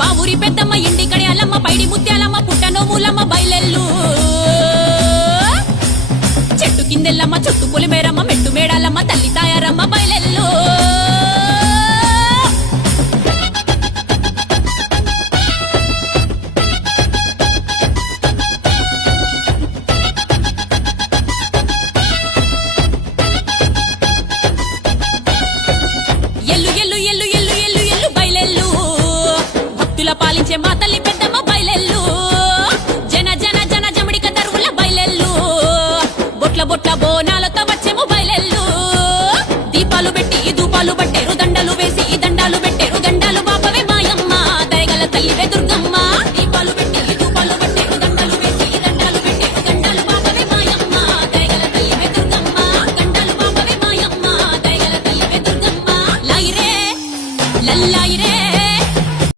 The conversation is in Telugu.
బావురి పెద్దమ్మ ఇండి కడియాలమ్మ పైడి ముత్యాలమ్మ పుట్టనో మూలమ్మ బయలెల్లు చెట్టు కిందెల్లమ్మ చుట్టు పులిమేరమ్మ మెట్టు మేడాలమ్మ తల్లి తాయారమ్మ బయలెల్లు ఎల్లు ఎల్లు ఎల్లు ఎల్లు ఎల్లు ఎల్లు బయలెల్లు భక్తుల పాలించే మా తల్లి పెద్దమ్మ బయలెల్లు జన జన జన జమిడిక దరువుల బయలెల్లు బొట్ల బొట్ల బోనాలతో వచ్చేము బయలెల్లు దీపాలు పెట్టి దూపాలు పట్టే